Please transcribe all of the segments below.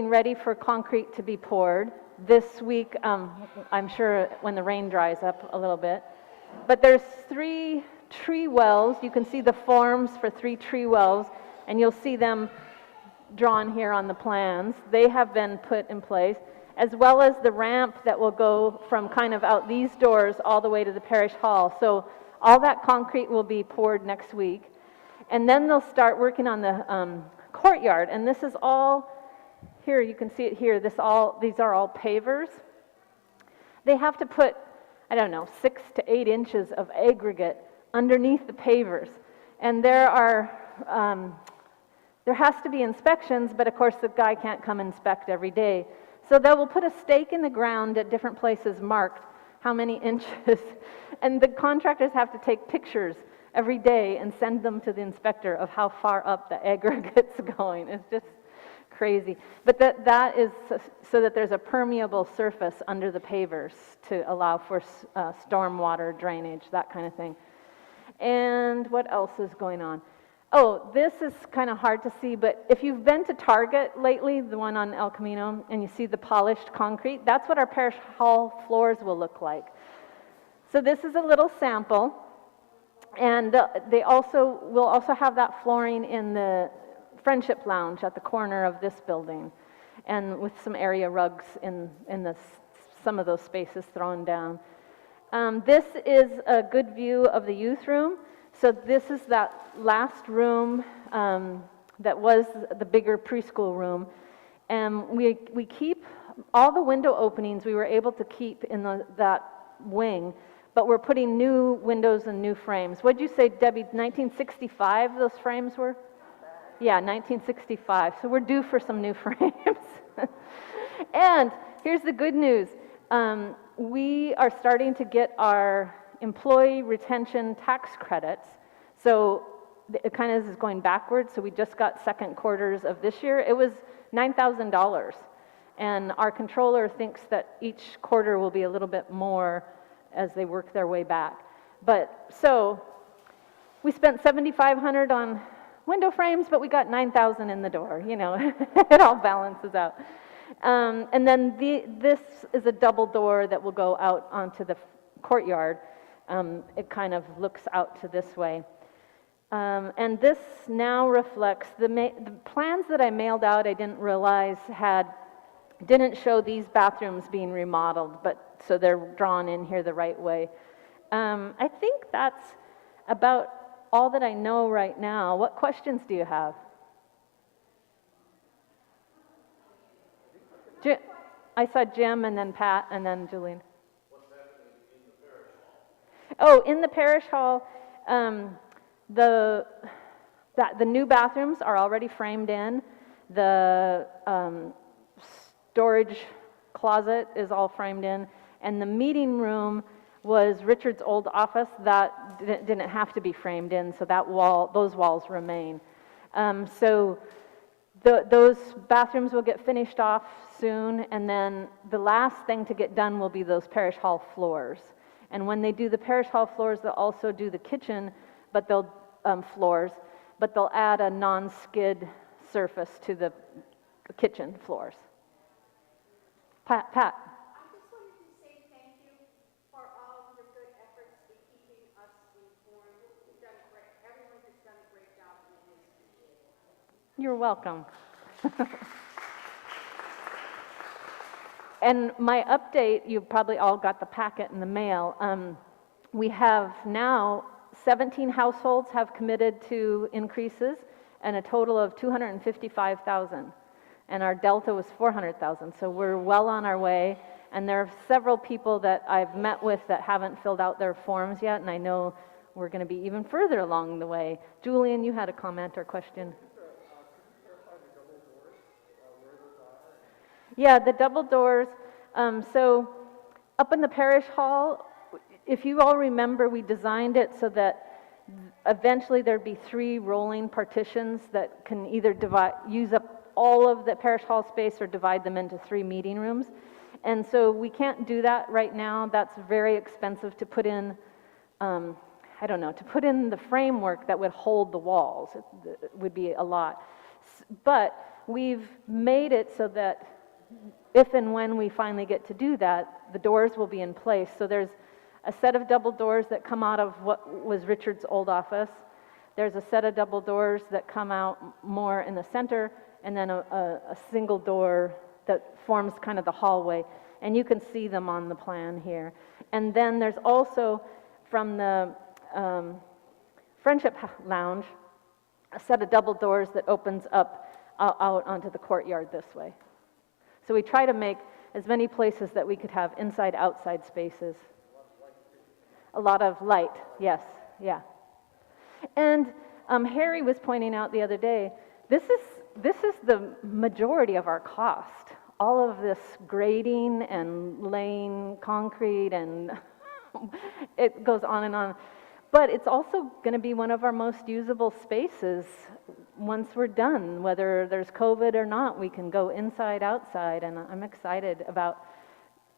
getting ready for concrete to be poured. This week, I'm sure when the rain dries up a little bit. But there's 3 tree wells. You can see the forms for 3 tree wells, and you'll see them drawn here on the plans. They have been put in place, as well as the ramp that will go from kind of out these doors all the way to the parish hall. So all that concrete will be poured next week. And then they'll start working on the courtyard. And this is all, here, you can see it here, these are all pavers. They have to put, I don't know, 6 to 8 inches of aggregate underneath the pavers. And there has to be inspections, but of course the guy can't come inspect every day. So they will put a stake in the ground at different places marked how many inches, and the contractors have to take pictures every day and send them to the inspector of how far up the aggregate's going. It's just crazy. But that is so that there's a permeable surface under the pavers to allow for stormwater drainage, that kind of thing. And what else is going on? Oh, this is kind of hard to see, but if you've been to Target lately, the one on El Camino, and you see the polished concrete, that's what our parish hall floors will look like. So this is a little sample, and they will also have that flooring in the Friendship Lounge at the corner of this building, and with some area rugs in some of those spaces thrown down. This is a good view of the youth room. So this is that last room that was the bigger preschool room. And we keep all the window openings we were able to keep in that wing, but we're putting new windows and new frames. What'd you say, Debbie, 1965 those frames were? Yeah, 1965. So we're due for some new frames. And here's the good news. We are starting to get our employee retention tax credits. So it kind of is going backwards. So we just got second quarters of this year. It was $9,000. And our controller thinks that each quarter will be a little bit more as they work their way back. But so we spent $7,500 on window frames, but we got $9,000 in the door. You know, it all balances out. And then this is a double door that will go out onto the courtyard. It kind of looks out to this way. And this now reflects the plans that I mailed out. I didn't realize didn't show these bathrooms being remodeled, but so they're drawn in here the right way. I think that's about all that I know right now. What questions do you have? I saw Jim and then Pat and then Julian. What's happening in the parish hall? Oh, in the parish hall, the new bathrooms are already framed in. The storage closet is all framed in, and the meeting room was Richard's old office that didn't have to be framed in, so those walls remain. So those bathrooms will get finished off soon, and then the last thing to get done will be those parish hall floors. And when they do the parish hall floors, they'll also do the kitchen, but they'll add a non-skid surface to the kitchen floors. Pat. I just wanted to say thank you for all of your good efforts in keeping us informed. You've done great. Everyone has done a great job, and it is appreciated. You're welcome. And my update, you probably all got the packet in the mail. We have now 17 households have committed to increases, and a total of 255,000. And our delta was 400,000. So we're well on our way. And there are several people that I've met with that haven't filled out their forms yet, and I know we're going to be even further along the way. Julian, you had a comment or question? Yeah, the double doors. So up in the parish hall, if you all remember, we designed it so that eventually there'd be 3 rolling partitions that can either use up all of the parish hall space or divide them into 3 meeting rooms. And so we can't do that right now. That's very expensive to put in, to put in the framework that would hold the walls. It would be a lot. But we've made it so that if and when we finally get to do that, the doors will be in place. So there's a set of double doors that come out of what was Richard's old office. There's a set of double doors that come out more in the center, and then a single door that forms kind of the hallway. And you can see them on the plan here. And then there's also, from the Friendship Lounge, a set of double doors that opens up out onto the courtyard this way. So we try to make as many places that we could have inside-outside spaces. A lot of light, yes, yeah. And Harry was pointing out the other day, this is the majority of our cost. All of this grading and laying concrete, and it goes on and on. But it's also going to be one of our most usable spaces once we're done. Whether there's COVID or not, we can go inside, outside, and I'm excited about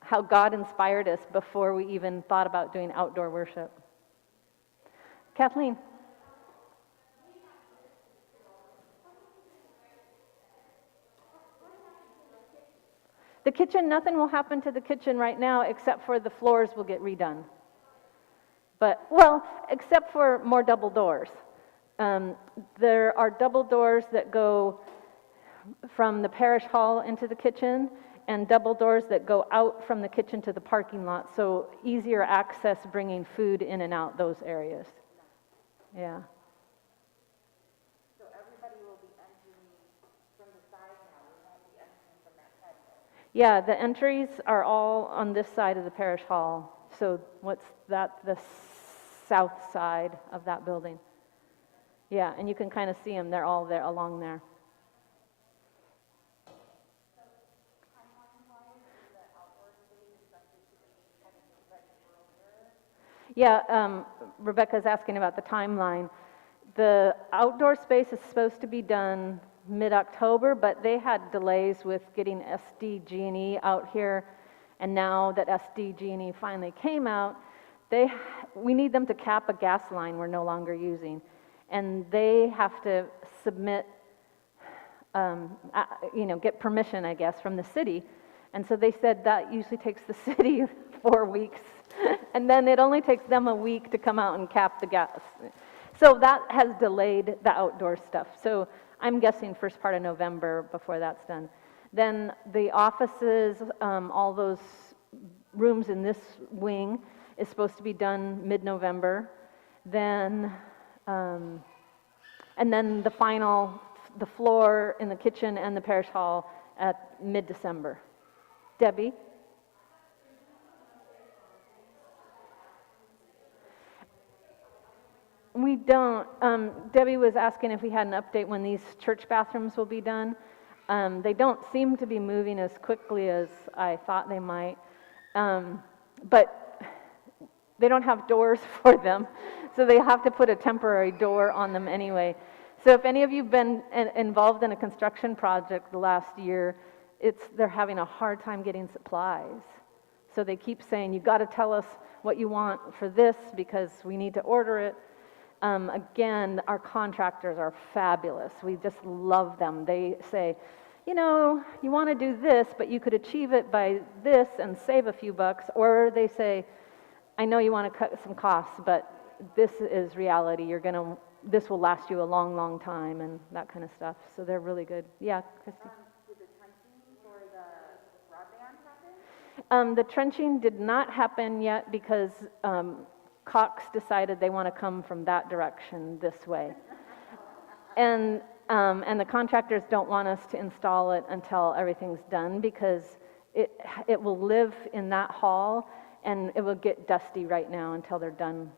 how God inspired us before we even thought about doing outdoor worship. Kathleen? The kitchen, nothing will happen to the kitchen right now except for the floors will get redone. But, well, except for more double doors. There are double doors that go from the parish hall into the kitchen, and double doors that go out from the kitchen to the parking lot, so easier access bringing food in and out those areas. Yeah. So everybody will be entering from the side now, we won't be entering from that side. Yeah, the entries are all on this side of the parish hall. So what's that? The south side of that building. Yeah, and you can kind of see them. They're all there along there. Yeah, Rebecca's asking about the timeline. The outdoor space is supposed to be done mid-October, but they had delays with getting SDG&E out here, and now that SDG&E finally came out, we need them to cap a gas line we're no longer using, and they have to submit, get permission, I guess, from the city, and so they said that usually takes the city 4 weeks, and then it only takes them a week to come out and cap the gas. So that has delayed the outdoor stuff. So I'm guessing first part of November before that's done. Then the offices, all those rooms in this wing is supposed to be done mid-November. Then, and then the floor in the kitchen and the parish hall at mid-December. Debbie? We don't. Debbie was asking if we had an update when these church bathrooms will be done. They don't seem to be moving as quickly as I thought they might, but they don't have doors for them, so they have to put a temporary door on them anyway. So if any of you have been involved in a construction project the last year, they're having a hard time getting supplies. So they keep saying, you've got to tell us what you want for this because we need to order it. Again, our contractors are fabulous. We just love them. They say, you want to do this, but you could achieve it by this and save a few bucks. Or they say, I know you want to cut some costs, but this is reality. This will last you a long, long time, and that kind of stuff. So they're really good. Yeah, Christy? Did the trenching for the broadband happen? The trenching did not happen yet because Cox decided they want to come from that direction this way. And the contractors don't want us to install it until everything's done because it will live in that hall and it will get dusty right now until they're done.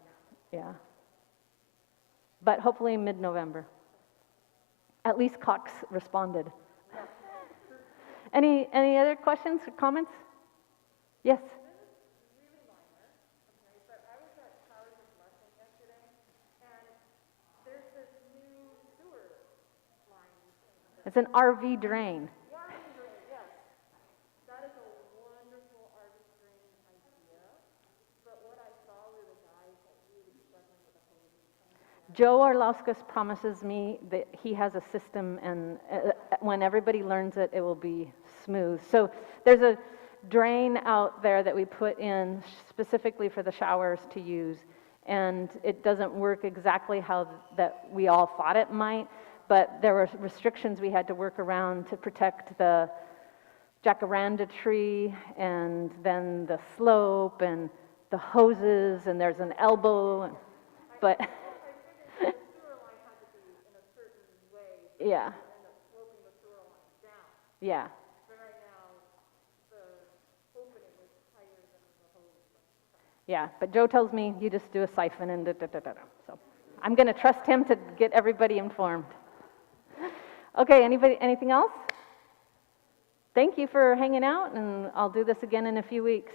Yeah. But hopefully mid-November. At least Cox responded. Any other questions or comments? Yes. It's an RV drain. Yes. That is a wonderful RV drain idea, but what I saw were the guys that really struggling with the hose. Joe Arlauskas promises me that he has a system, and when everybody learns it, it will be smooth. So there's a drain out there that we put in specifically for the showers to use, and it doesn't work exactly how that we all thought it might, but there were restrictions we had to work around to protect the jacaranda tree, and then the slope, and the hoses, and there's an elbow, but The sewer line had to be in a certain way, yeah, end up sloping the sewer line down. yeah. But right now, the opening is higher than the hose. Yeah, but Joe tells me you just do a siphon and da-da-da-da-da. So I'm going to trust him to get everybody informed. Okay, anybody, anything else? Thank you for hanging out, and I'll do this again in a few weeks.